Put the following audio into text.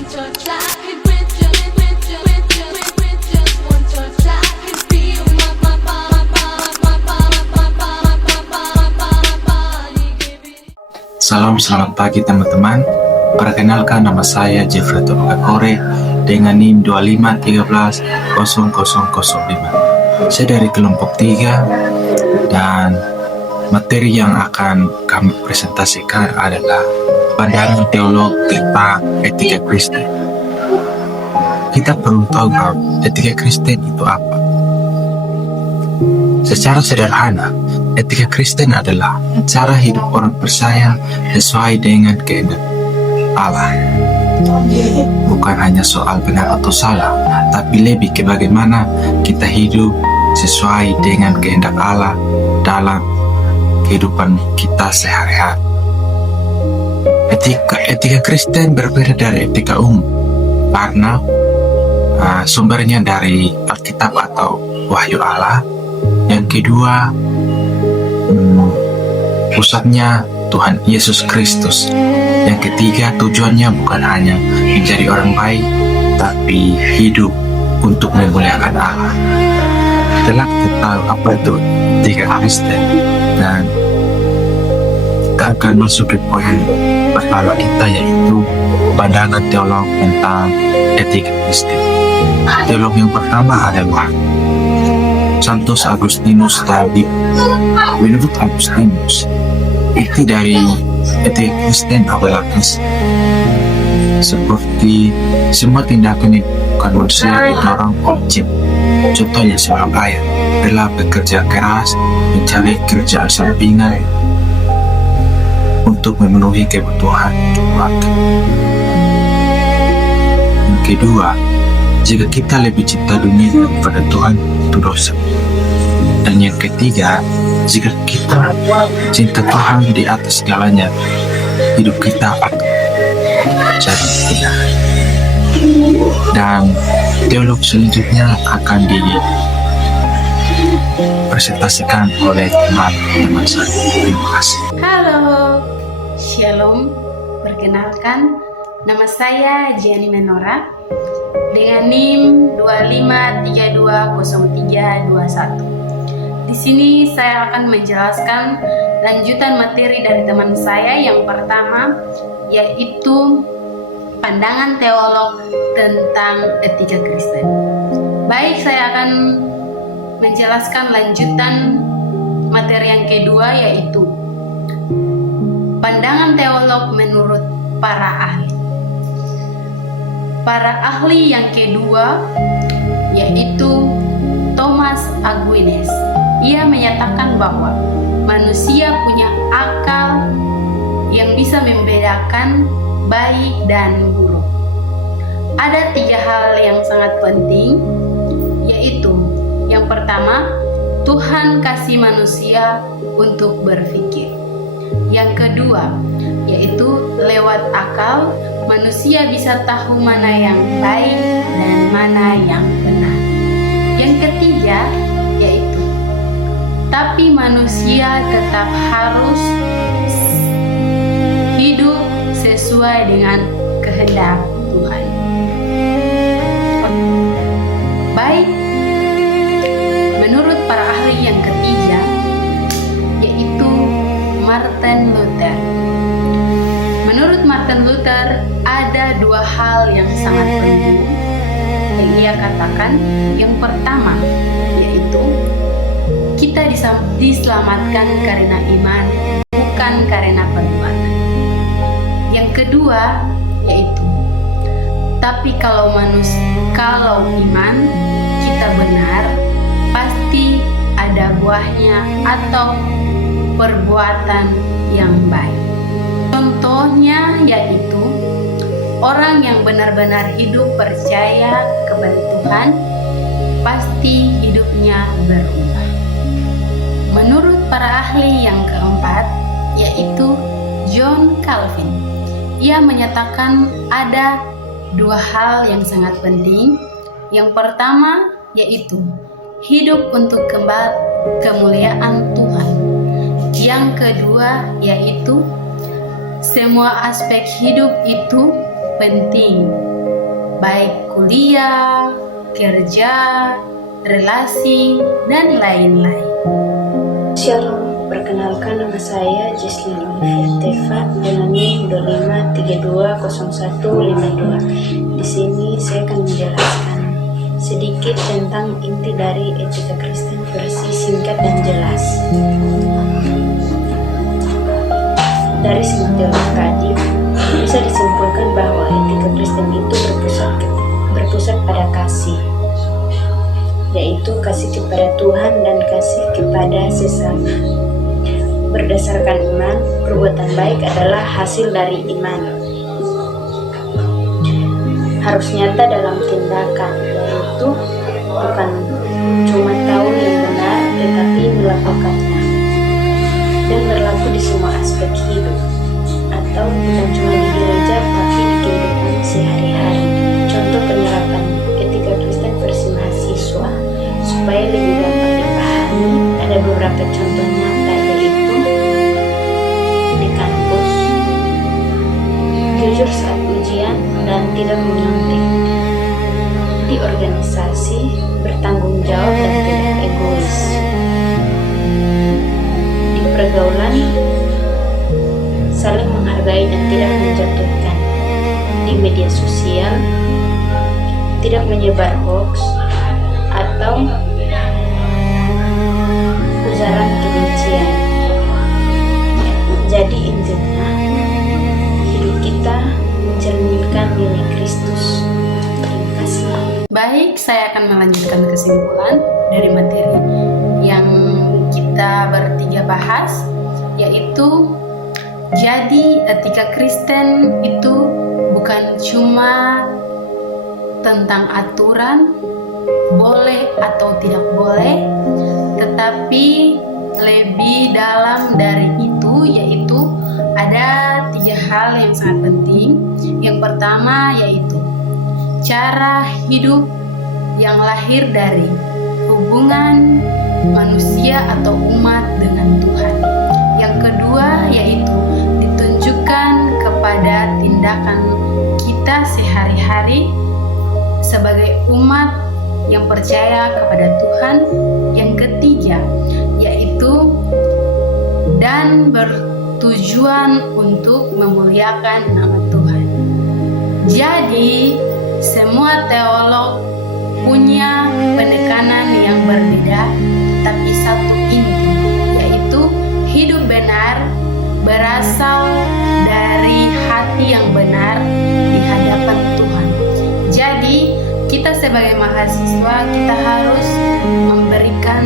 one touch, I can with you, with you, with you, with just one touch, I can feel my body giving. Salam, selamat pagi teman-teman. Perkenalkan, nama saya Jeffrey Tongakore dengan NIM 25130005. Saya dari kelompok 3 dan materi yang akan kami presentasikan adalah pandangan teolog tentang etika Kristen. Kita perlu tahu bahwa etika Kristen itu apa. Secara sederhana, etika Kristen adalah cara hidup orang percaya sesuai dengan kehendak Allah. Bukan hanya soal benar atau salah, tapi lebih ke bagaimana kita hidup sesuai dengan kehendak Allah dalam kehidupan kita sehari-hari. Etika Kristen berbeda dari etika umum karena sumbernya dari Alkitab atau Wahyu Allah. Yang kedua, pusatnya Tuhan Yesus Kristus. Yang ketiga, tujuannya bukan hanya menjadi orang baik, tapi hidup untuk memuliakan Allah. Setelah kita tahu apa itu etika Kristen, dan kita akan masuk ke poin pertama kita, yaitu pandangan teolog tentang etika Kristen. Teolog yang pertama adalah Santos Agustinus Tadi. Menurut Agustinus, inti dari etika Kristen adalah seperti semua tindakan yang bukan manusia didorong oleh jiwa. Contohnya seorang ayah rela bekerja keras mencari kerjaan sampingan untuk memenuhi kebutuhan keluarga. Yang kedua, jika kita lebih cinta dunia daripada Tuhan, itu dosa. Dan yang ketiga, jika kita cinta Tuhan di atas segalanya, hidup kita akan jadi benar. Dan teolog selanjutnya akan dipresentasikan oleh teman saya. Terima kasih. Halo, Shalom. Perkenalkan, nama saya Gianni Menora dengan NIM 25320321. Di sini saya akan menjelaskan lanjutan materi dari teman saya yang pertama, yaitu pandangan teolog tentang etika Kristen. Baik, saya akan menjelaskan lanjutan materi yang kedua, yaitu pandangan teolog menurut para ahli. Para ahli yang kedua yaitu Thomas Aquinas. Ia menyatakan bahwa manusia punya akal yang bisa membedakan baik dan buruk. Ada 3 hal yang sangat penting, yaitu yang pertama, Tuhan kasih manusia untuk berpikir. Yang kedua, yaitu lewat akal manusia bisa tahu mana yang baik dan mana yang benar. Yang ketiga, yaitu tapi manusia tetap harus hidup sesuai dengan kehendak Tuhan. Baik, menurut para ahli yang ketiga, yaitu Martin Luther. Menurut Martin Luther, ada 2 hal yang sangat penting yang ia katakan. Yang pertama, yaitu kita diselamatkan karena iman, bukan karena perbuatan. Yang kedua, yaitu tapi kalau iman kita benar, pasti ada buahnya atau perbuatan yang baik. Contohnya yaitu orang yang benar-benar hidup percaya kepada Tuhan, pasti hidupnya berubah. Menurut para ahli yang keempat, yaitu John Calvin, ia menyatakan ada 2 hal yang sangat penting. Yang pertama yaitu hidup untuk kemuliaan Tuhan. Yang kedua yaitu semua aspek hidup itu penting, baik kuliah, kerja, relasi, dan lain-lain. Shalom, perkenalkan nama saya Jesslyn Olivia Teva dengan NIM 25320152. Di sini saya akan menjelaskan sedikit tentang inti dari etika Kristen versi singkat dan jelas. Dari semua teori tadi, bisa disimpulkan bahwa etika Kristen itu berpusat pada kasih, yaitu kasih kepada Tuhan dan kasih kepada sesama. Berdasarkan iman, perbuatan baik adalah hasil dari iman. Harus nyata dalam tindakan, yaitu bukan cuma tahu yang benar, tetapi melakukannya. Dan berlaku di semua aspek hidup, atau bukan cuma di gereja, tapi di kehidupan sehari-hari. Contoh penyerapan etika Kristen versi mahasiswa, supaya lebih gampang dipahami, ada beberapa contoh nyata, yaitu di kampus, jujur saat ujian dan tidak menyontek; di organisasi, bertanggung jawab dan tidak egois; di pergaulan, saling menghargai dan tidak menjatuhkan; di media sosial, tidak menyebar hoax atau ujaran kebencian. Jadi intinya, hidup kita mencerminkan nilai Kristus. Terima kasih. Baik, saya akan melanjutkan kesimpulan dari materi yang kita bertiga bahas, yaitu jadi etika Kristen itu bukan cuma tentang aturan boleh atau tidak boleh, tetapi lebih dalam dari itu, yaitu ada 3 hal yang sangat penting. Yang pertama yaitu cara hidup yang lahir dari hubungan manusia atau umat dengan Tuhan. Yang kedua yaitu ditunjukkan kepada tindakan kita sehari-hari sebagai umat yang percaya kepada Tuhan. Yang ketiga yaitu dan bertujuan untuk memuliakan nama Tuhan. Jadi semua teolog punya penekanan yang berbeda, tapi satu inti, yaitu hidup benar berasal dari hati yang benar di hadapan Tuhan. Jadi kita sebagai mahasiswa, kita harus memberikan